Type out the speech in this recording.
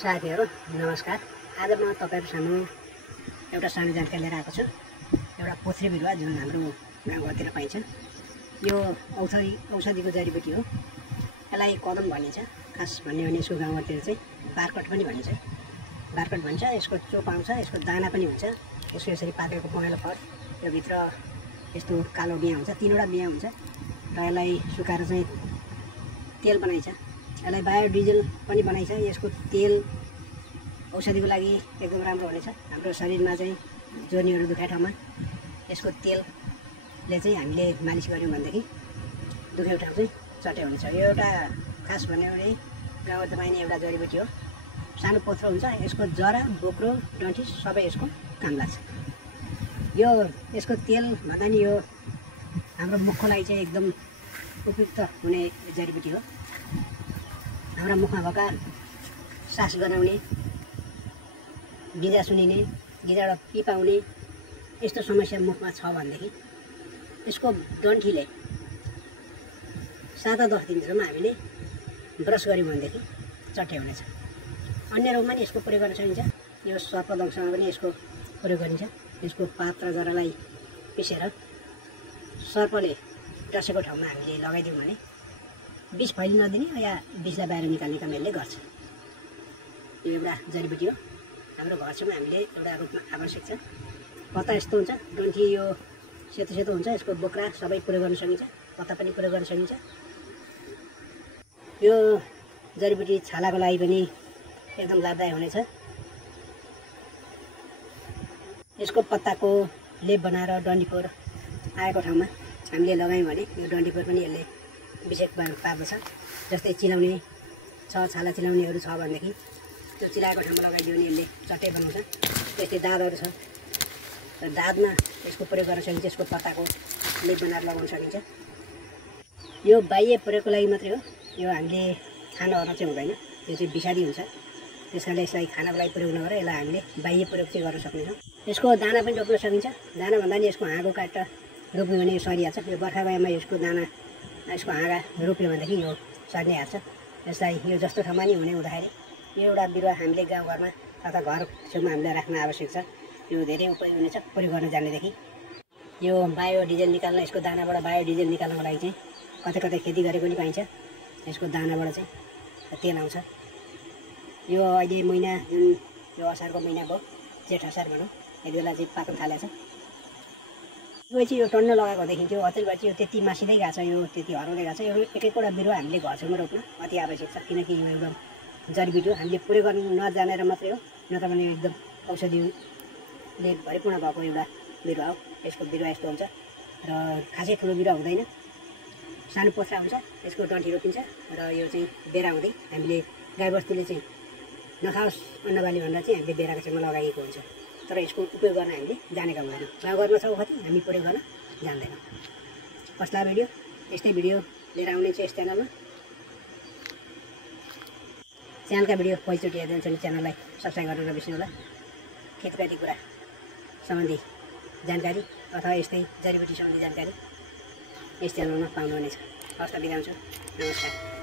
साथीहरु नमस्कार। आज म तपाईहरु सामु एउटा सानो जानकारी लिएर आएको छु। एउटा पोथ्री बिरुवा जुन हाम्रो गाउँघरतिर पाइन्छ। यो औषधिको जडीबुटी हो। यसलाई कदम भनिन्छ। खास भन्ने भने यसको गाउँघरतिर चाहिँ बारकट पनि भनिन्छ। बारकट भन्छ। यसको चोप आउँछ, यसको दाना पनि हुन्छ। यसको यसरी पाकेको पहेँलो फल, यो भित्र यस्तो कालो बिया हुन्छ, तीनवटा बिया हुन्छ र यसलाई सुकाएर चाहिँ तेल बनाइन्छ। यसलाई बायोडिजल पनि बनाइन्छ। यसको तेल औषधिको लागि एकदम राम्रो हुनेछ। हाम्रो शरीरमा चाहिँ जोर्नीहरू दुखाइ ठाउँमा यसको तेलले चाहिँ हामीले मालिस गर्यौं भनेदेखि दुखेको ठाउँ चाहिँ चट्टै हुनेछ। यो एउटा खास भन्यो भने गाउँमा पाइने एउटा जडीबुटी हो। सानो पोथ्रो हुन्छ। यसको जरा, बोक्रो, डन्ठी सबै यसको काम लाग्छ। यसको तेल भन्दा नि यो हाम्रो मुखको लागि चाहिँ एकदम उपयुक्त हुने जडीबुटी हो। हाम्रा मुखमा भएका सास गनाउने, गिजा सुनिने, गिजाबाट पिपा आउने यस्तो समस्या मुखमा छ भनेदेखि यसको डन्ठीले 7 10 दिनसम्म हामीले ब्रस गर्यौं भनेदेखि चट्टै हुनेछ। अन्य रोगमा नि यसको प्रयोग गर्न सकिन्छ। यो सर्पदंशमा पनि यसको प्रयोग गरिन्छ। यसको पात र जरालाई पिसेर सर्पले डसेको ठाउँमा हामीले लगाइदियौं भने विष फैलिन नदिने या विषलाई बाहिर निकाल्ने काम यसले गर्छ। यो एउटा जडीबुटी हो। हाम्रो घर छेउमा हामीले एउटा रूपमा आवश्यक छ। पत्ता यस्तो हुन्छ, डन्ठी यो सेतो सेतो हुन्छ। यसको बोक्रा सबै प्रयोग गर्न सकिन्छ, पत्ता पनि प्रयोग गर्न सकिन्छ। यो जडीबुटी छालाको लागि पनि एकदम लाभदायक हुनेछ। यसको पत्ताको लेप बनाएर डन्डीफोर आएको ठाउँमा हामीले लगायौं भने यो डन्डीफोर पनि यसले विशेष पार्दछ। जस्तै चिलाउने छ, छाला चिलाउनेहरू छ भनेदेखि त्यो चिलाएको ठाउँमा लगाइदियो भने यसले चट्टै बनाउँछ। त्यस्तै दादहरू छ र दादमा यसको प्रयोग गर्न सकिन्छ। यसको पत्ताको लेप बनाएर लगाउन सकिन्छ। यो बाह्य प्रयोगको लागि मात्रै हो। यो हामीले खानहर्न चाहिँ हुँदैन, त्यो चाहिँ विषादी हुन्छ। त्यसकारणले यसलाई खानाको लागि प्रयोग नगरेर यसलाई हामीले बाह्य प्रयोग चाहिँ गर्न सक्दैनौँ। यसको दाना पनि रोप्न सकिन्छ। दाना भन्दा नि यसको हाँगो काटेर रोप्यो भने यो सरिहाल्छ। यो बर्खा गएमा यसको दाना, यसको हाँगा रोप्यो भनेदेखि यो सर्ने हाल्छ। यसलाई यो जस्तो ठाउँमा नि हुने हुँदाखेरि यो एउटा बिरुवा हामीले गाउँघरमा अथवा घर छेउमा हामीले राख्न आवश्यक छ। यो धेरै उपयोग हुनेछ प्रयोग गर्न जान्नेदेखि। यो बायोडिजल निकाल्न, यसको दानाबाट बायोडिजल निकाल्नको लागि चाहिँ कतै कतै खेती गरेको पनि पाइन्छ। यसको दानाबाट चाहिँ तेल आउँछ। यो अहिले महिना जुन यो असारको महिना भयो, जेठ असार भनौँ, यति बेला चाहिँ पाक्न थालेको छ। यो चाहिँ यो टन्न लगाएको देखिन्थ्यो। अचेलबाट चाहिँ यो त्यति मासिँदै गएको छ, यो त्यति हराउँदै गएको छ। यो एक-एकवटा बिरुवा हामीले घर छेउमा रोप्न अति आवश्यक छ। किनकि यो एकदम जडीबुटी हो। हामीले प्रयोग गर्न नजानेर मात्रै हो, नत्र भने एकदम औषधिले भरिपूर्ण भएको एउटा बिरुवा हो। यसको बिरुवा यस्तो हुन्छ र खासै ठुलो बिरुवा हुँदैन। सानो पोथ्रा हुन्छ। यसको डन्ठी रोपिन्छ र यो चाहिँ बेरा हुँदै हामीले गाईबस्तुले चाहिँ नखाओस् अन्नबाली भनेर चाहिँ हामीले बेराको छेउमा लगाइएको हुन्छ। तर यसको उपयोग गर्न हामीले जानेका हुँदैनौँ। गाउँघरमा छौँ कति, हामी प्रयोग गर्न जान्दैनौँ। कसला भिडियो यस्तै भिडियो लिएर आउने चाहिँ यस च्यानलमा। च्यानलका भिडियो पहिलोचोटि हेर्नुहुन्छ भने च्यानललाई सब्सक्राइब गर्न नबिर्सनु होला। खेतीपाती कुरा सम्बन्धी जानकारी अथवा यस्तै जडीबुटी सम्बन्धी जानकारी यस च्यानलमा पाउनुहुनेछ। हवस् त, बिदा हुन्छु। नमस्कार।